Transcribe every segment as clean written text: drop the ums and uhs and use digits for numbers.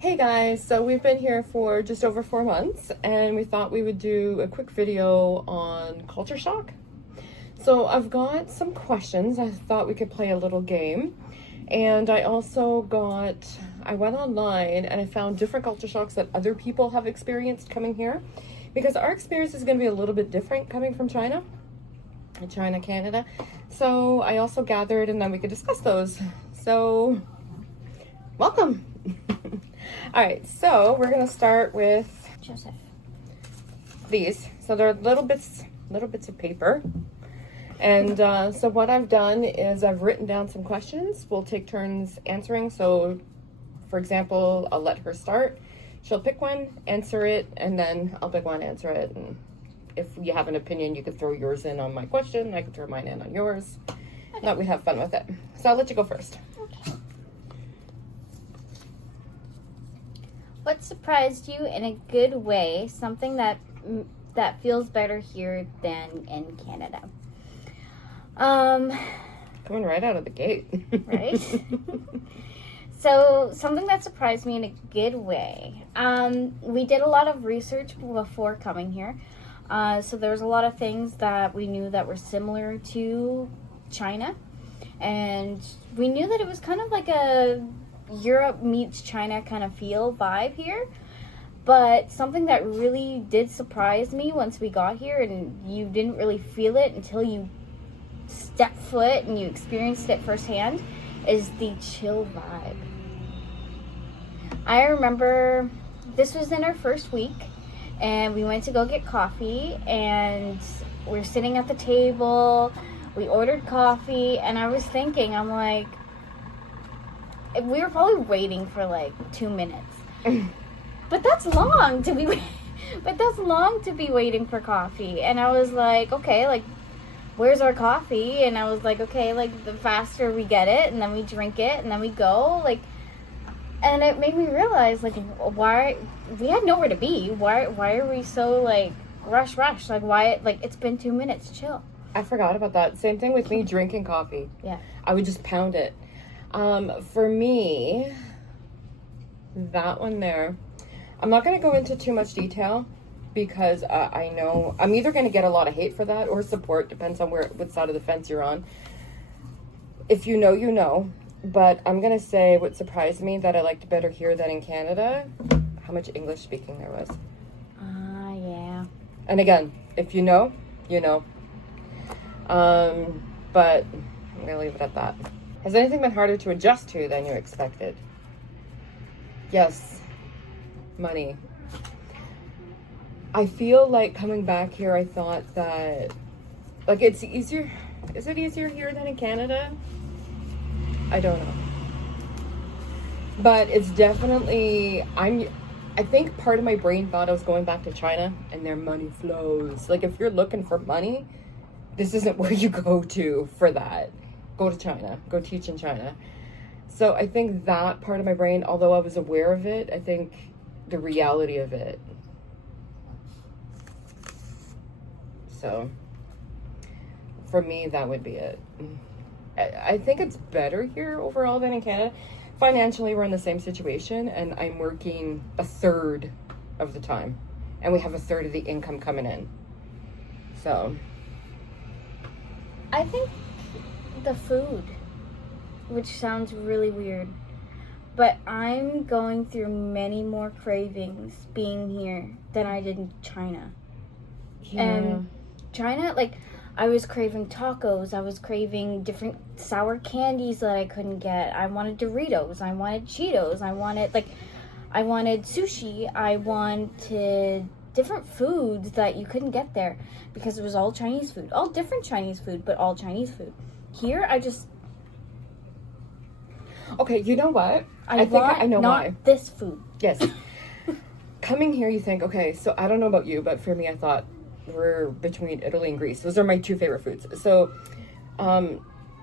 Hey guys, so we've been here for just over 4 months and we thought we would do a quick video on culture shock. So I've got some questions. I thought we could play a little game. And I went online and I found different culture shocks that other people have experienced coming here. Because our experience is going to be a little bit different coming from China, Canada. So I also gathered and then we could discuss those. So, welcome. All right, so we're gonna start with Joseph. these. So they're little bits of paper. And so what I've done is I've written down some questions. We'll take turns answering. So, for example, I'll let her start. She'll pick one, answer it, and then I'll pick one, answer it. And if you have an opinion, you can throw yours in on my question. I can throw mine in on yours. Okay. Thought we'd have fun with it. So I'll let you go first. Okay. What surprised you in a good way? Something that feels better here than in Canada. Coming right out of the gate. Right? So, something that surprised me in a good way. We did a lot of research before coming here. So there was a lot of things that we knew that were similar to China. And we knew that it was kind of like a Europe meets China kind of vibe here. But something that really did surprise me once we got here, and you didn't really feel it until you stepped foot and you experienced it firsthand, is the chill vibe. I remember this was in our first week, and we went to go get coffee, and we're sitting at the table. We ordered coffee, and I was thinking, I'm like, we were probably waiting for like 2 minutes, but that's long to be waiting for coffee. And I was like, okay, like, where's our coffee? And I was like, okay, like, the faster we get it, and then we drink it, and then we go, like, and it made me realize, like, why we had nowhere to be. Why are we so, like, rush? Like, why? Like, it's been 2 minutes. Chill. I forgot about that. Same thing with me drinking coffee. Yeah. I would just pound it. For me, that one there, I'm not going to go into too much detail because I know I'm either going to get a lot of hate for that or support, depends on what side of the fence you're on. If you know, you know. But I'm going to say what surprised me that I liked better here than in Canada, how much English speaking there was. Yeah. And again, if you know, you know. But I'm going to leave it at that. Has anything been harder to adjust to than you expected? Yes. Money. I feel like coming back here, I thought that, like, it's easier. Is it easier here than in Canada? I don't know. But it's definitely, I think part of my brain thought I was going back to China and their money flows. Like, if you're looking for money, this isn't where you go to for that. Go to China. Go teach in China. So I think that part of my brain, although I was aware of it, I think the reality of it. So for me, that would be it. I think it's better here overall than in Canada. Financially, we're in the same situation, and I'm working a third of the time, and we have a third of the income coming in. So I think the food, which sounds really weird, but I'm going through many more cravings being here than I did in China. Yeah. And China, like, I was craving tacos, I was craving different sour candies that I couldn't get. I wanted Doritos, I wanted Cheetos, I wanted sushi, I wanted different foods that you couldn't get there because it was all Chinese food. All different Chinese food, but all Chinese food. Here, okay, you know what? I think I know why. Not this food. Yes. Coming here, you think, okay, so I don't know about you, but for me, I thought we're between Italy and Greece. Those are my two favorite foods. So,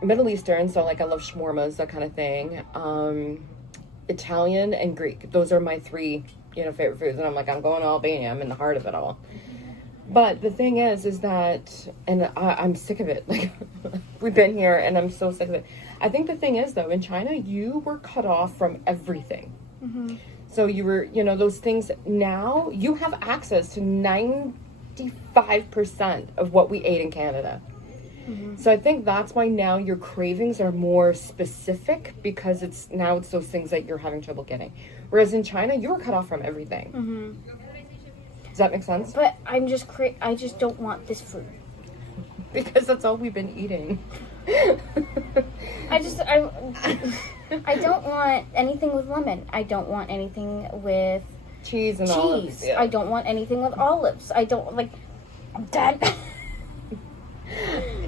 Middle Eastern, so like I love shawarmas, that kind of thing. Italian and Greek. Those are my three, favorite foods. And I'm like, I'm going to Albania. I'm in the heart of it all. But the thing is that, and I'm sick of it. Like, we've been here and I'm so sick of it. I think the thing is, though, in China, you were cut off from everything. Mm-hmm. So you were, you know, those things. Now you have access to 95% of what we ate in Canada. So I think that's why now your cravings are more specific, because it's those things that you're having trouble getting. Whereas in China, you were cut off from everything. Does that make sense? But I just don't want this food. Because that's all we've been eating. I don't want anything with lemon. I don't want anything with cheese and olives. Yeah. I don't want anything with olives. I don't like that.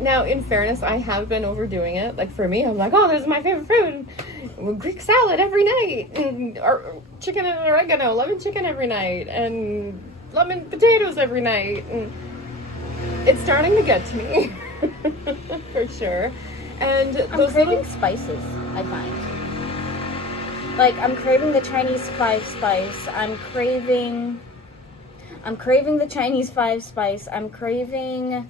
Now, in fairness, I have been overdoing it. Like, for me, I'm like, oh, this is my favorite food. Greek salad every night. Or chicken and oregano, lemon chicken every night. And lemon potatoes every night. And it's starting to get to me. For sure. And I'm craving spices, I find. Like, I'm craving the Chinese 5-spice. I'm craving the Chinese 5-spice. I'm craving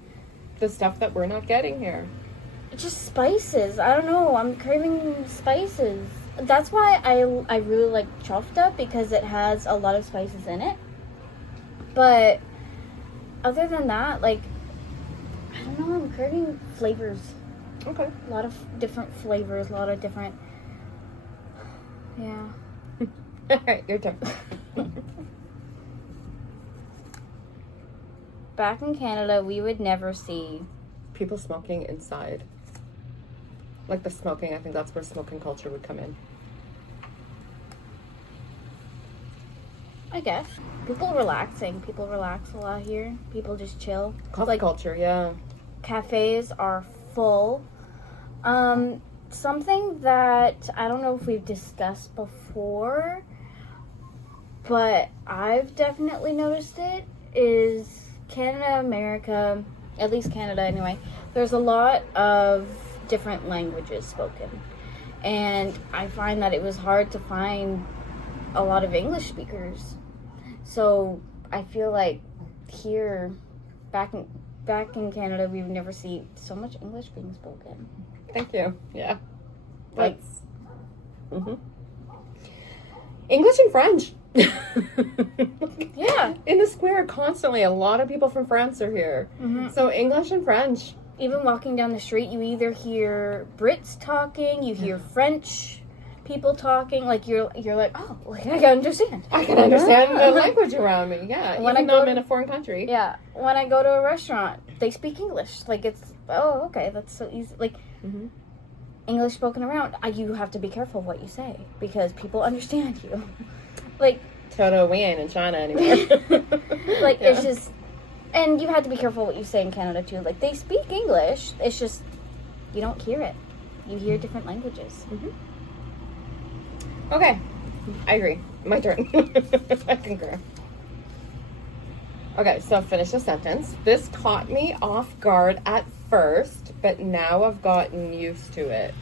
the stuff that we're not getting here. Just spices. I don't know. I'm craving spices. That's why I really like chofta, because it has a lot of spices in it. But other than that, like, I don't know. I'm craving flavors. Okay. A lot of different flavors. A lot of different. Yeah. All right, your turn. Back in Canada, we would never see people smoking inside. Like the smoking, I think that's where smoking culture would come in. I guess. People relaxing. People relax a lot here. People just chill. Coffee culture, yeah. Cafes are full. Something that I don't know if we've discussed before, but I've definitely noticed it, is Canada, America, at least Canada anyway, there's a lot of different languages spoken. And I find that it was hard to find a lot of English speakers. So I feel like here, back in Canada, we would never see so much English being spoken. Thank you. Yeah. Like, English and French. Yeah. In the square, constantly, a lot of people from France are here. So English and French. Even walking down the street, you either hear Brits talking, you hear French people talking. Like, you're like, oh, like, I can understand. I can understand the language around me. Yeah. When even though I'm in a foreign country. Yeah. When I go to a restaurant, they speak English. Like, it's, oh, okay, that's so easy. Like, English spoken around, you have to be careful what you say, because people understand you. Like, Toto, we ain't in China anymore. Like, it's just, and you have to be careful what you say in Canada too. Like, they speak English, it's just, you don't hear it. You hear different languages. Okay, I agree. My turn. I concur. Okay, so finish the sentence. This caught me off guard at first, but now I've gotten used to it.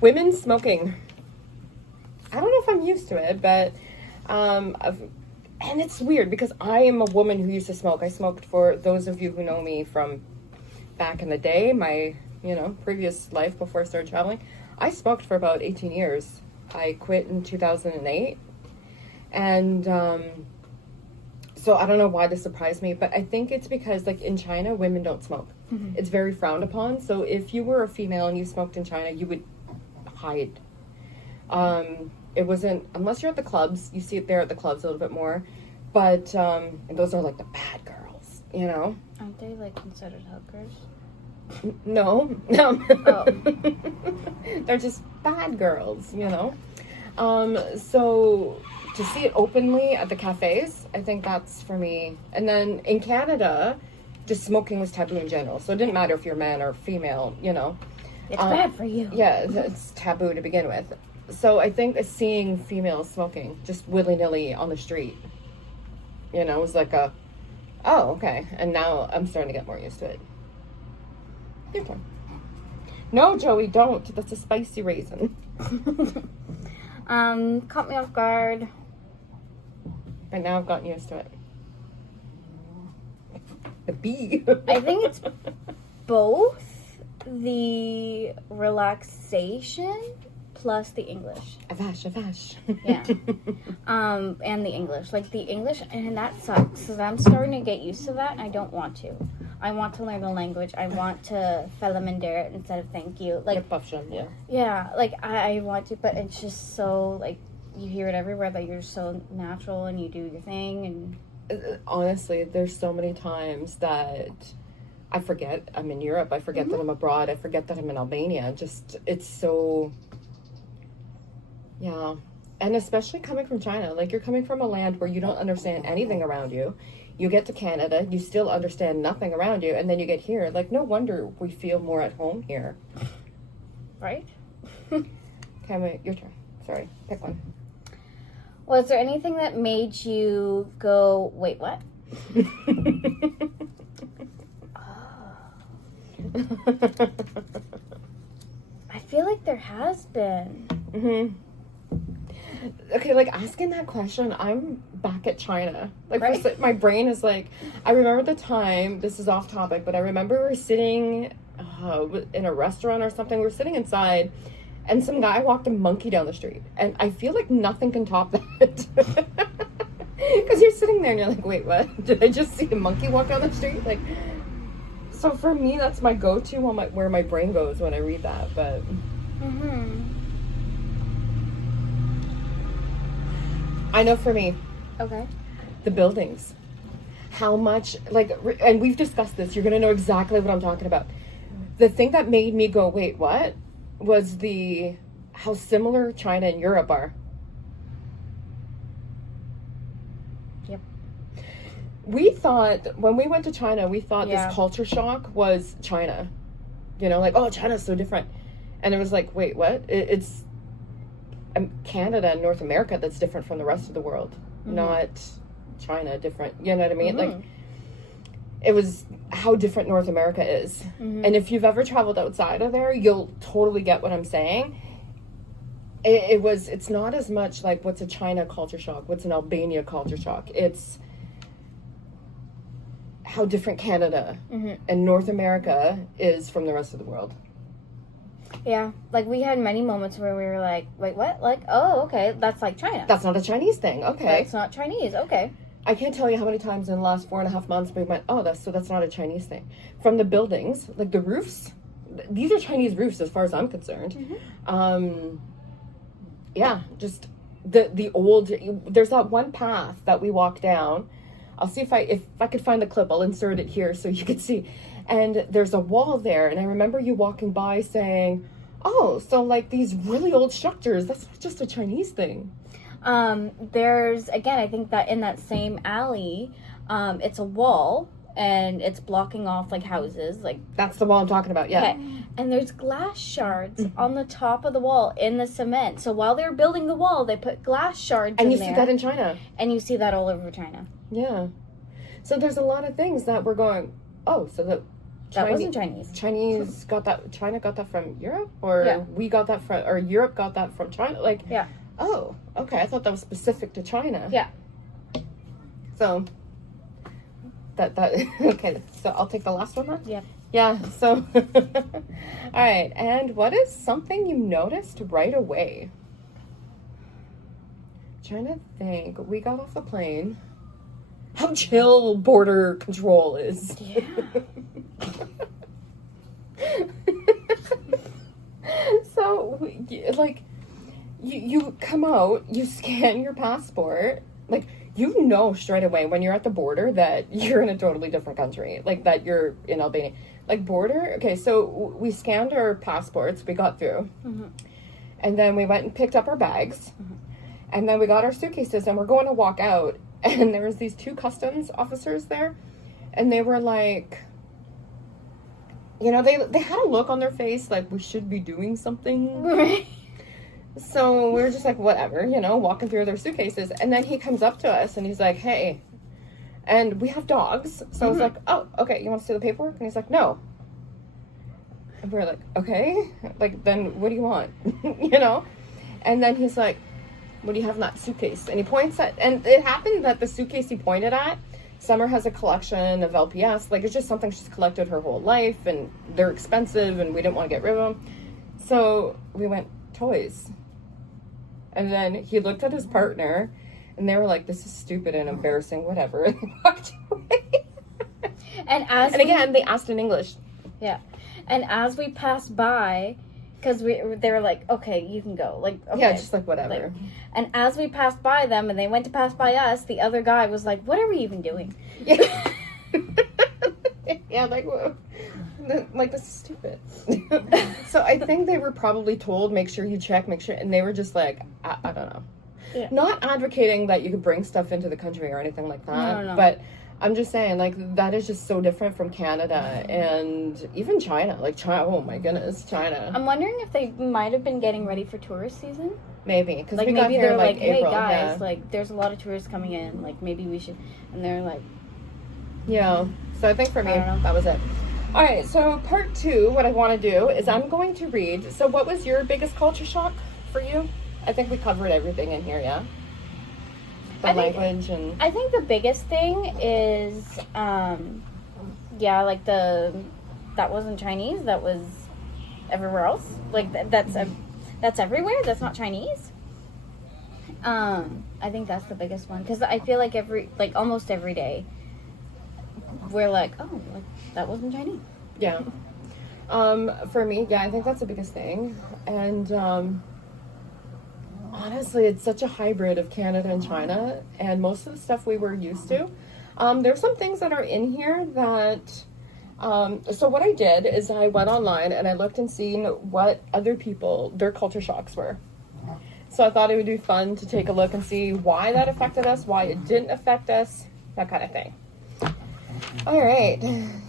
Women smoking. I don't know if I'm used to it, but and it's weird because I am a woman who used to smoke. I smoked, for those of you who know me from back in the day, my, previous life before I started traveling. I smoked for about 18 years. I quit in 2008. And so I don't know why this surprised me, but I think it's because, like, in China, women don't smoke. It's very frowned upon. So if you were a female and you smoked in China, you would hide. It wasn't, unless you're at the clubs, you see it there at the clubs a little bit more, but and those are like the bad girls, Aren't they, like, considered hookers? No. Oh. They're just bad girls, so to see it openly at the cafes, I think that's for me. And then in Canada, just smoking was taboo in general, so it didn't matter if you're a man or female, It's bad for you. Yeah, it's taboo to begin with. So I think seeing females smoking just willy-nilly on the street, was like oh, okay. And now I'm starting to get more used to it. Your turn. No, Joey, don't. That's a spicy raisin. Caught me off guard. But now I've gotten used to it. The bee. I think it's both the relaxation plus the English. Avash. Yeah. And the English. Like, the English, and that sucks, because I'm starting to get used to that, and I don't want to. I want to learn the language. I want to felamender instead of thank you. Like, yeah. Yeah, like, I want to, but it's just so, like, you hear it everywhere that you're so natural and you do your thing, and... Honestly, there's so many times that I forget I'm in Europe. I forget that I'm abroad. I forget that I'm in Albania. Just, it's so, yeah. And especially coming from China. Like, you're coming from a land where you don't understand anything around you. You get to Canada, you still understand nothing around you, and then you get here. Like, no wonder we feel more at home here. Right? Okay, wait, your turn. Sorry, pick one. Was there anything that made you go, wait, what? I feel like there has been. Okay, like, asking that question, I'm back at China. Like, Right. my brain is like, I remember the time, this is off topic, but I remember we were sitting in a restaurant or something. We were sitting inside, and some guy walked a monkey down the street. And I feel like nothing can top that. Because you're sitting there and you're like, wait, what? Did I just see a monkey walk down the street? Like, so for me, that's my go-to on where my brain goes when I read that. But I know for me, Okay. the buildings. How much, like, and we've discussed this. You're going to know exactly what I'm talking about. The thing that made me go, wait, what? Was how similar China and Europe are. Yep. We thought, when we went to China, we thought Yeah. this culture shock was China. You know, like, oh, China's so different. And it was like, wait, what? It's Canada and North America that's different from the rest of the world. Not China different. You know what I mean? Like, it was how different North America is. And if you've ever traveled outside of there, you'll totally get what I'm saying. It's not as much like what's a China culture shock, what's an Albania culture shock. It's how different Canada and North America is from the rest of the world. Yeah, like, we had many moments where we were like, wait, what? Like, oh, okay, that's like China. That's not a Chinese thing. Okay. That's not Chinese. Okay. I can't tell you how many times in the last 4.5 months we went, oh, that's not a Chinese thing. From the buildings, like the roofs, these are Chinese roofs as far as I'm concerned. Yeah, just the old, there's that one path that we walk down. I'll see if I could find the clip, I'll insert it here so you can see. And there's a wall there, and I remember you walking by saying, oh, so like these really old structures, that's not just a Chinese thing. There's, again, I think that in that same alley, it's a wall, and it's blocking off, like, houses, like... That's the wall I'm talking about, yeah. Okay. And there's glass shards on the top of the wall in the cement. So while they're building the wall, they put glass shards in there. And you see that in China. And you see that all over China. Yeah. So there's a lot of things that we're going, oh, so that wasn't Chinese. China got that from Europe? Or we got that from, or Europe got that from China? Like, Yeah. Oh, okay. I thought that was specific to China. Yeah. So, okay. So I'll take the last one then? Yep. Yeah, so, all right. And what is something you noticed right away? Trying to think. We got off the plane. How chill border control is. Yeah. So, like, you come out, you scan your passport, like, you know straight away when you're at the border that you're in a totally different country, like that you're in Albania. Like, border, okay, so we scanned our passports, we got through, and then we went and picked up our bags, and then we got our suitcases, and we're going to walk out, and there was these 2 customs officers there, and they were like, you know, they had a look on their face like, we should be doing something. Right. So we were just like, whatever, you know, walking through their suitcases. And then he comes up to us and he's like, hey. And we have dogs. So it's like, oh, okay, you want to see the paperwork? And he's like, no. And we're like, okay. Like, then what do you want? You know? And then he's like, what do you have in that suitcase? And he points at, and it happened that the suitcase he pointed at, Summer has a collection of LPS. Like, it's just something she's collected her whole life, and they're expensive, and we didn't want to get rid of them. So we went, toys. And then he looked at his partner, and they were like, "This is stupid and embarrassing, whatever." And they walked away. And again, they asked in English. Yeah. And as we passed by, because they were like, "Okay, you can go." Like, okay. Yeah, just like whatever. Like, and as we passed by them, and they went to pass by us, the other guy was like, "What are we even doing?" Yeah. Yeah, like this is stupid. So I think they were probably told, make sure you check, and they were just like, I don't know. Yeah. Not advocating that you could bring stuff into the country or anything like that, No. but I'm just saying, like, that is just so different from Canada and even China. Like, China, oh my goodness, China. I'm wondering if they might have been getting ready for tourist season. Maybe, because Like, we got maybe here they're like, April. "Hey guys, yeah. like, there's a lot of tourists coming in. Like, maybe we should." And they're like, Yeah. So I think for me, I don't know. that was it. All right. So part 2, what I want to do is I'm going to read. So what was your biggest culture shock for you? I think we covered everything in here. Yeah. The language and. I think the biggest thing is, like that wasn't Chinese. That was everywhere else. Like that's everywhere. That's not Chinese. I think that's the biggest one because I feel like almost every day we're like, oh, like that wasn't Chinese. Yeah. For me, yeah, I think that's the biggest thing. And honestly, it's such a hybrid of Canada and China, and most of the stuff we were used to. There's some things that are in here that so what I did is I went online and I looked and seen what other people, their culture shocks were. So I thought it would be fun to take a look and see why that affected us, why it didn't affect us, that kind of thing. All right.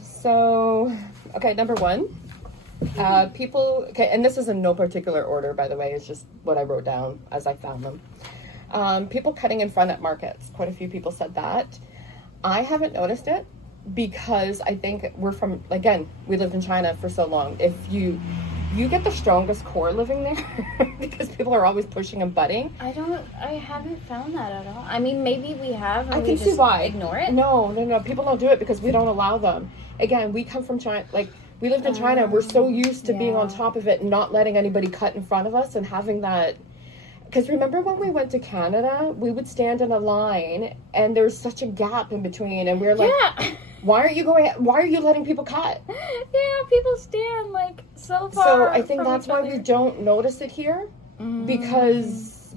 So, okay, number 1. People, okay, and this is in no particular order, by the way. It's just what I wrote down as I found them. People cutting in front at markets. Quite a few people said that. I haven't noticed it because I think we're from, again, we lived in China for so long. If you get the strongest core living there because people are always pushing and butting. I haven't found that at all. I mean, maybe we have. And I we can just see why. Ignore it. No. People don't do it because we don't allow them. Again, we come from China. Like, we lived in China. We're so used to being on top of it and not letting anybody cut in front of us and having that. Because remember when we went to Canada, we would stand in a line and there's such a gap in between, and we were like, why are you letting people cut? Yeah, people stand like so far. So I think from that's each why other. we don't notice it here, because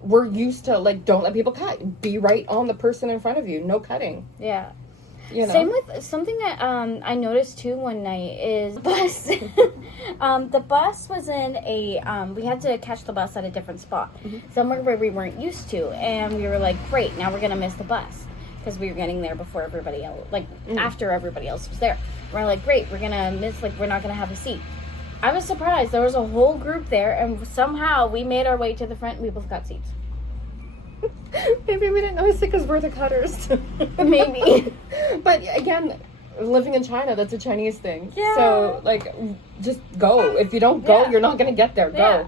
we're used to, like, don't let people cut. Be right on the person in front of you. No cutting. Yeah. You know? Same with something that I noticed too one night is bus. The bus was in a we had to catch the bus at a different spot, somewhere where we weren't used to, and we were like, great, now we're gonna miss the bus because we were getting there before everybody else, like after everybody else was there. We're like, great, we're gonna miss, like, we're not gonna have a seat. I was surprised. There was a whole group there, and somehow we made our way to the front and we both got seats. Maybe we didn't notice it because we're the cutters. Maybe. But again, living in China, that's a Chinese thing. Yeah. So, like, just go. If you don't go, you're not going to get there. Yeah.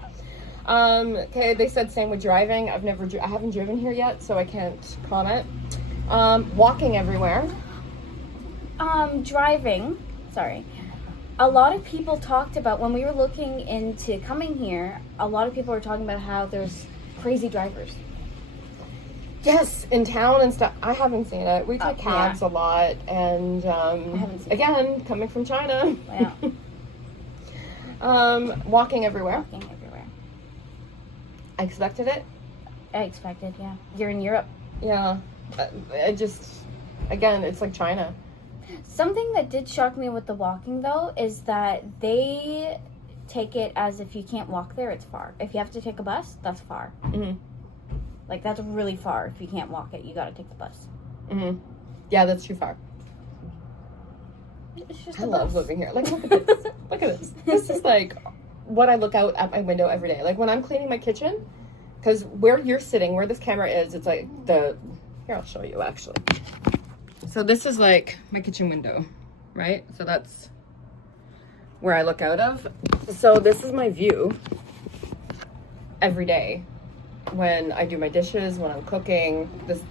Go. Okay, they said same with driving. I haven't driven here yet, so I can't comment. Walking everywhere. Driving. Sorry. A lot of people talked about, when we were looking into coming here, a lot of people were talking about how there's crazy drivers. Yes, in town and stuff. I haven't seen it. We take cabs yeah. a lot, and haven't seen again, coming from China. Yeah. Walking everywhere. Walking everywhere. I expected it. I expected, yeah. You're in Europe. Yeah. I just, again, it's like China. Something that did shock me with the walking, though, is that they take it as if you can't walk there, it's far. If you have to take a bus, that's far. Mm-hmm. Like, that's really far. If you can't walk it, you gotta take the bus. Mm-hmm. Yeah, that's too far. It's just I love living here. Like, look at this. Look at this. This is like what I look out at my window every day. Like, when I'm cleaning my kitchen, because where you're sitting, where this camera is, it's like here, I'll show you, actually. So this is like my kitchen window, right? So that's where I look out of. So this is my view every day. When I do my dishes, when I'm cooking,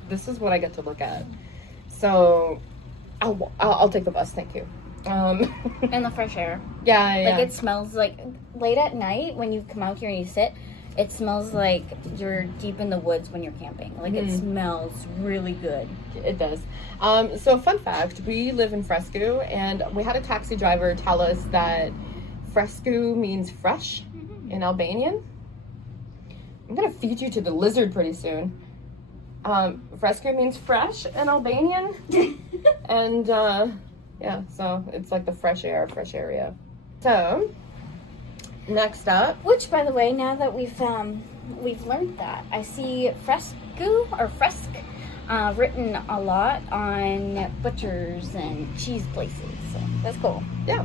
this is what I get to look at. So I'll take the bus, thank you. And the fresh air. Yeah. Like, it smells like, late at night when you come out here and you sit, It smells like you're deep in the woods when you're camping. Like, it smells really good. It does. So fun fact, we live in Fresco, and we had a taxi driver tell us that Fresco means fresh in Albanian. I'm going to feed you to the lizard pretty soon. Fresco means fresh in Albanian. And, yeah, so it's like the fresh air, fresh area. So, next up. Which, by the way, now that we've learned that, I see fresco or fresque written a lot on butchers and cheese places. So that's cool. Yeah.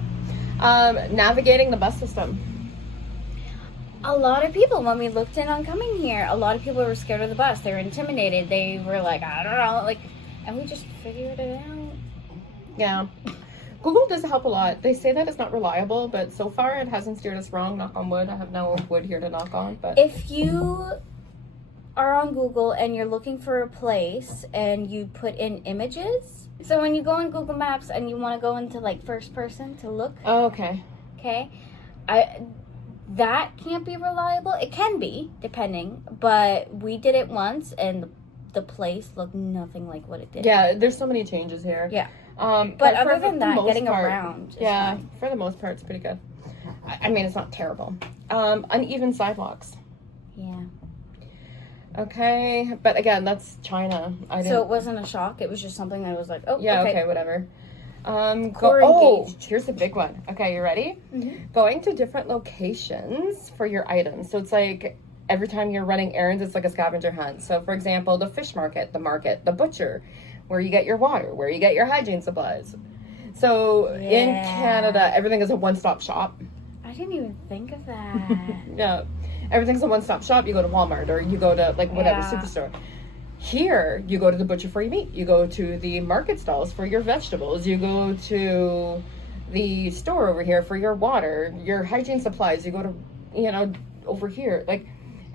Navigating the bus system. A lot of people, when we looked in on coming here, a lot of people were scared of the bus. They were intimidated. They were like, I don't know, like, and we just figured it out. Yeah. Google does help a lot. They say that it's not reliable, but so far it hasn't steered us wrong, knock on wood. I have no wood here to knock on, but if you are on Google and you're looking for a place and you put in images, so when you go on Google Maps and you want to go into like first person to look, oh, okay. That can't be reliable. It can be, depending, but we did it once and the place looked nothing like what it did. Yeah, there's so many changes here. Yeah. But other than that, getting around. Yeah, fine. for the most part, it's pretty good. I mean, it's not terrible. Uneven sidewalks. Yeah. Okay, but again, that's China. So it wasn't a shock. It was just something that was like, oh, yeah, okay, whatever. Engaged. Here's the big one. Okay, you ready? Mm-hmm. Going to different locations for your items. So it's like every time you're running errands, it's like a scavenger hunt. So for example, the fish market, the butcher, where you get your water, where you get your hygiene supplies. So in Canada, everything is a one-stop shop. I didn't even think of that. Yeah, everything's a one-stop shop. You go to Walmart or you go to like whatever superstore. Here, you go to the butcher for your meat. You go to the market stalls for your vegetables. You go to the store over here for your water, your hygiene supplies. You go to, over here. Like,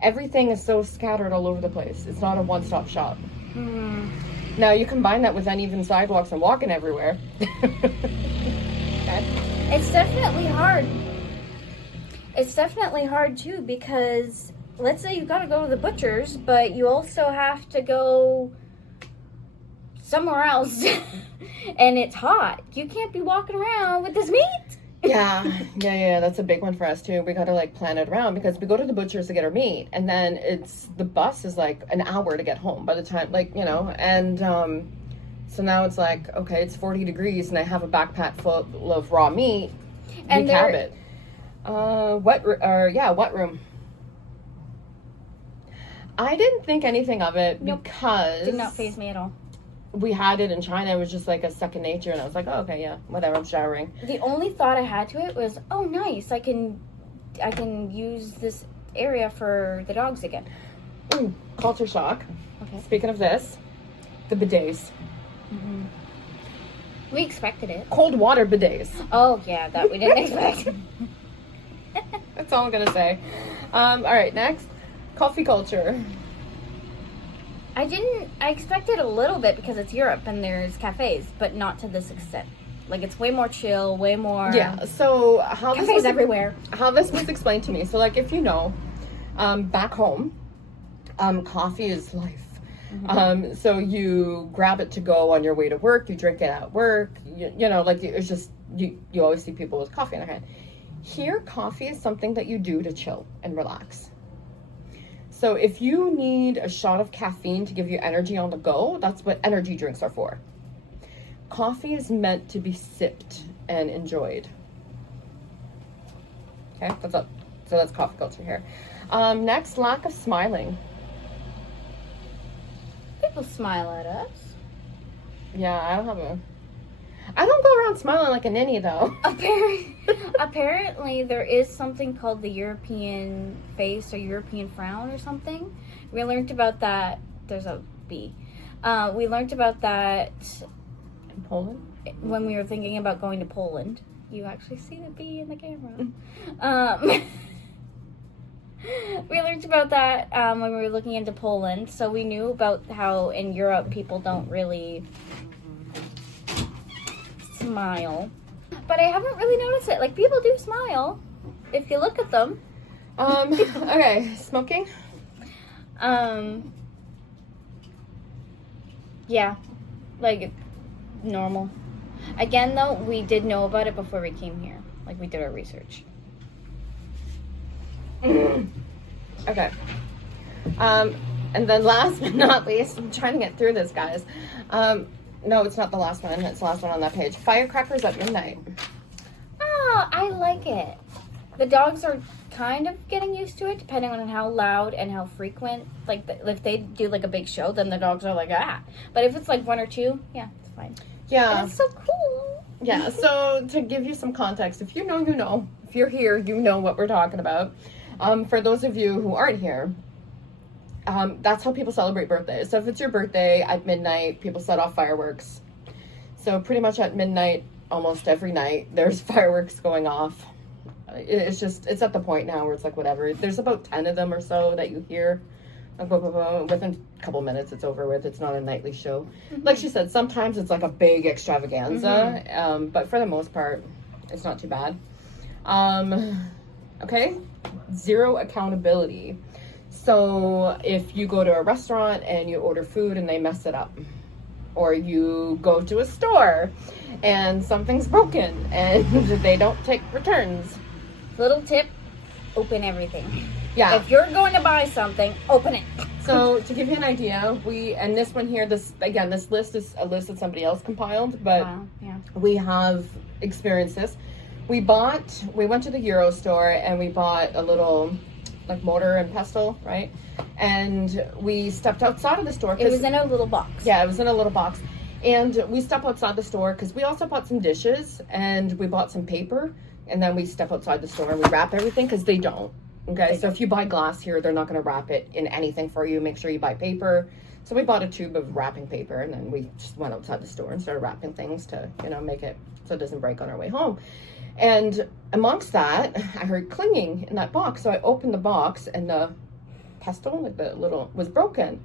everything is so scattered all over the place. It's not a one-stop shop. Mm. Now, you combine that with uneven sidewalks and walking everywhere. Okay. It's definitely hard. It's definitely hard, too, because let's say you've got to go to the butcher's, but you also have to go somewhere else, and it's hot. You can't be walking around with this meat. Yeah, that's a big one for us, too. We got to, like, plan it around, because we go to the butcher's to get our meat, and then the bus is, like, an hour to get home by the time, and so now it's like, okay, it's 40 degrees, and I have a backpack full of raw meat. And we have it. What room? I didn't think anything of it because did not faze me at all. We had it in China. It was just like a second nature, and I was like, oh, okay, yeah, whatever. I'm showering. The only thought I had to it was, oh, nice. I can use this area for the dogs again. Culture shock. Okay. Speaking of this, the bidets. Mm-hmm. We expected it. Cold water bidets. Oh yeah, that we didn't expect. That's all I'm gonna say. All right, next. Coffee culture. I expected a little bit because it's Europe and there's cafes, but not to this extent. Like, it's way more chill, way more... Yeah, so cafes everywhere. How this was explained to me. So, like, if you know, back home, coffee is life. Mm-hmm. So you grab it to go on your way to work, you drink it at work, it's just, you always see people with coffee in their hand. Here, coffee is something that you do to chill and relax. So if you need a shot of caffeine to give you energy on the go, that's what energy drinks are for. Coffee is meant to be sipped and enjoyed. Okay, so that's coffee culture here. Next, lack of smiling. People smile at us. Yeah, I don't go around smiling like a ninny, though. Apparently, there is something called the European face or European frown or something. We learned about that. There's a B. We learned about that in Poland when we were thinking about going to Poland. You actually see the B in the camera. We learned about that when we were looking into Poland. So we knew about how in Europe people don't really smile. But I haven't really noticed it. Like, people do smile if you look at them. Okay, smoking? Yeah, like normal. Again, though, we did know about it before we came here. Like, we did our research. Okay. And then last but not least, I'm trying to get through this, guys. No, it's not the last one. It's the last one on that page. Firecrackers at midnight. Oh, I like it. The dogs are kind of getting used to it, depending on how loud and how frequent. Like, if they do, like, a big show, then the dogs are like, ah. But if it's, like, one or two, yeah, it's fine. Yeah. And it's so cool. Yeah, so to give you some context, if you know, you know. If you're here, you know what we're talking about. For those of you who aren't here, that's how people celebrate birthdays. So if it's your birthday at midnight, people set off fireworks. So pretty much at midnight, almost every night, there's fireworks going off. It's at the point now where it's like, whatever. There's about 10 of them or so that you hear. Within a couple minutes, it's over with. It's not a nightly show. Mm-hmm. Like she said, sometimes it's like a big extravaganza. Mm-hmm. But for the most part, it's not too bad. Okay. Zero accountability. So if you go to a restaurant and you order food and they mess it up, or you go to a store and something's broken and they don't take returns. Little tip, open everything. Yeah. If you're going to buy something, open it. So to give you an idea, and this one here, this list is a list that somebody else compiled, but we have experienced this. We went to the Euro store and we bought a little like mortar and pestle, right? And we stepped outside of the store. It was in a little box. Yeah, it was in a little box. And we step outside the store because we also bought some dishes and we bought some paper. And then we step outside the store and we wrap everything because they don't. Okay, so if you buy glass here, they're not going to wrap it in anything for you. Make sure you buy paper. So we bought a tube of wrapping paper and then we just went outside the store and started wrapping things to, make it so it doesn't break on our way home. And amongst that, I heard clinging in that box. So I opened the box and the pestle, like the little, was broken.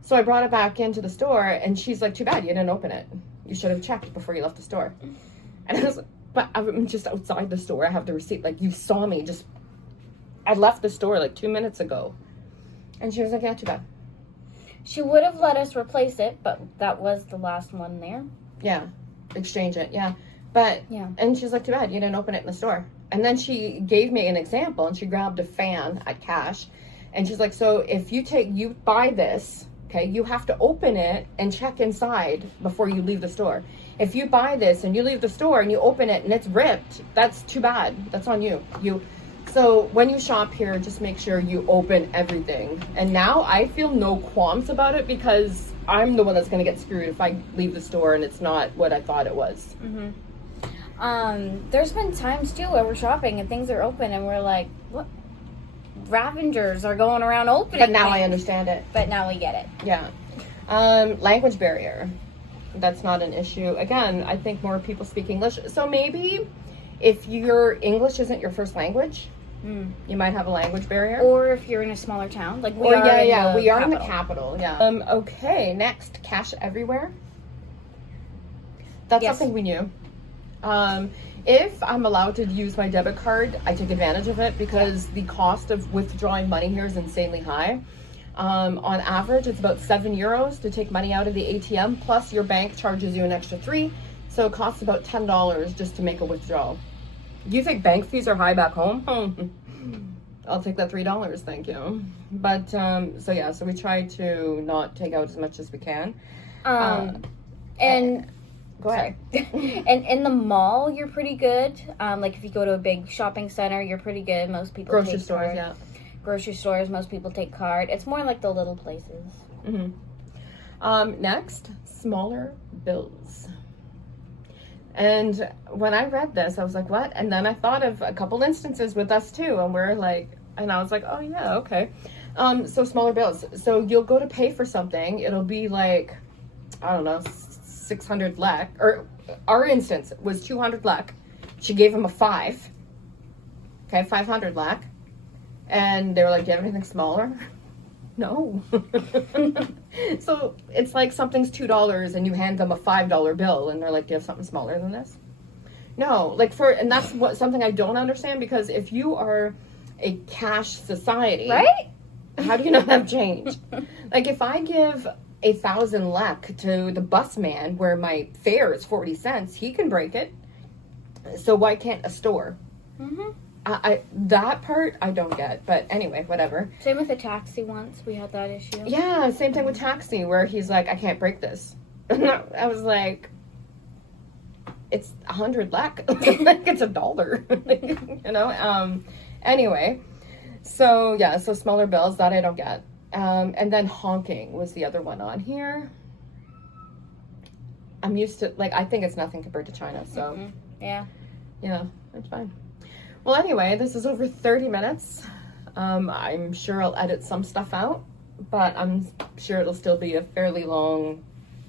So I brought it back into the store and she's like, too bad you didn't open it. You should have checked before you left the store. And I was like, but I'm just outside the store. I have the receipt. Like, you saw me I left the store like 2 minutes ago. And she was like, yeah, too bad. She would have let us replace it, but that was the last one there. Yeah. Exchange it. Yeah. But, and she's like, too bad you didn't open it in the store. And then she gave me an example and she grabbed a fan at cash. And she's like, so if you buy this, okay, you have to open it and check inside before you leave the store. If you buy this and you leave the store and you open it and it's ripped, that's too bad. That's on you. So when you shop here, just make sure you open everything. And now I feel no qualms about it because I'm the one that's going to get screwed if I leave the store and it's not what I thought it was. Mm-hmm. There's been times too where we're shopping and things are open and we're like, what? Ravengers are going around opening. But now I understand it. But now we get it. Yeah. Language barrier. That's not an issue. Again, I think more people speak English. So maybe if your English isn't your first language, you might have a language barrier. Or if you're in a smaller town, like we are. We are in the capital. Yeah. Okay. Next, cash everywhere. That's something we knew. If I'm allowed to use my debit card, I take advantage of it because the cost of withdrawing money here is insanely high. On average, it's about €7 to take money out of the ATM, plus your bank charges you an extra $3, so it costs about $10 just to make a withdrawal. Do you think bank fees are high back home? I'll take that $3, thank you. But, so we try to not take out as much as we can. And go ahead. And in the mall, you're pretty good. Like if you go to a big shopping center, you're pretty good. Most people grocery stores, card. Grocery stores, most people take card. It's more like the little places. Mm-hmm. Next, smaller bills. And when I read this, I was like, what? And then I thought of a couple instances with us too, and I was like, oh yeah, okay. So smaller bills. So you'll go to pay for something. It'll be like, I don't know, 600 lek, or our instance was 200 lek. She gave him a 5. Okay, 500 lek. And they were like, do you have anything smaller? No. So it's like something's $2 and you hand them a $5 bill and they're like, do you have something smaller than this? No, and that's something I don't understand, because if you are a cash society, Right? how do you not have change? Like, if I give 1,000 lek to the busman where my fare is 40 cents, he can break it. So why can't a store? Mm-hmm. That part I don't get. But anyway, whatever. Same with the taxi once. We had that issue. Yeah, same thing with taxi where he's like, I can't break this. I was like, it's 100 lek. Like, it's $1. You know? Anyway. So, yeah, so smaller bills, that I don't get. And then honking was the other one on here. I'm used to, like, I think it's nothing compared to China, so. Mm-hmm. Yeah. Yeah, it's fine. Well, anyway, this is over 30 minutes. I'm sure I'll edit some stuff out, but I'm sure it'll still be a fairly long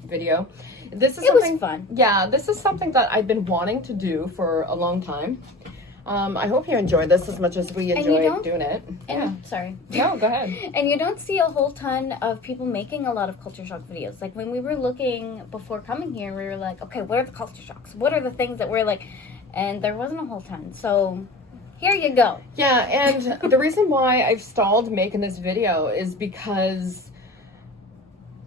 video. It was fun. Yeah, this is something that I've been wanting to do for a long time. I hope you enjoyed this as much as we enjoyed doing it. Sorry. No, go ahead. And you don't see a whole ton of people making a lot of culture shock videos. Like, when we were looking before coming here, we were like, okay, what are the culture shocks? What are the things that we're like... And there wasn't a whole ton. So, here you go. Yeah, and the reason why I've stalled making this video is because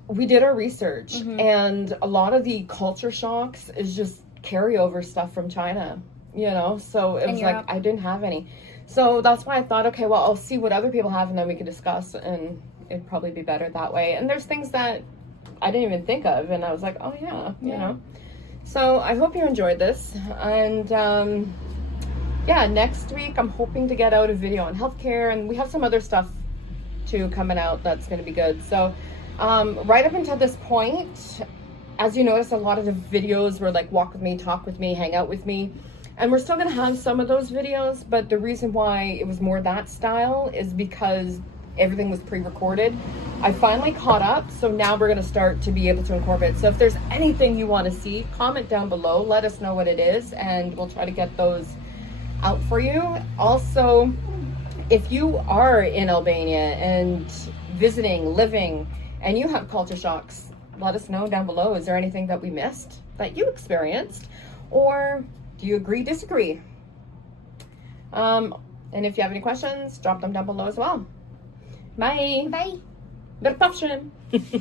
we did our research. Mm-hmm. And a lot of the culture shocks is just carryover stuff from China. You know, so it was like, I didn't have any. So that's why I thought, okay, well, I'll see what other people have and then we can discuss, and it'd probably be better that way. And there's things that I didn't even think of, and I was like, oh yeah, you know. So I hope you enjoyed this. And yeah, next week I'm hoping to get out a video on healthcare, and we have some other stuff too coming out that's going to be good. So right up until this point, as you notice, a lot of the videos were like walk with me, talk with me, hang out with me. And we're still going to have some of those videos, but the reason why it was more that style is because everything was pre-recorded. I finally caught up, so now we're going to start to be able to incorporate. So if there's anything you want to see, comment down below, let us know what it is, and we'll try to get those out for you. Also, if you are in Albania and visiting, living, and you have culture shocks, let us know down below. Is there anything that we missed that you experienced? Or do you agree, disagree? And if you have any questions, drop them down below as well. Bye. Bye. До побачення.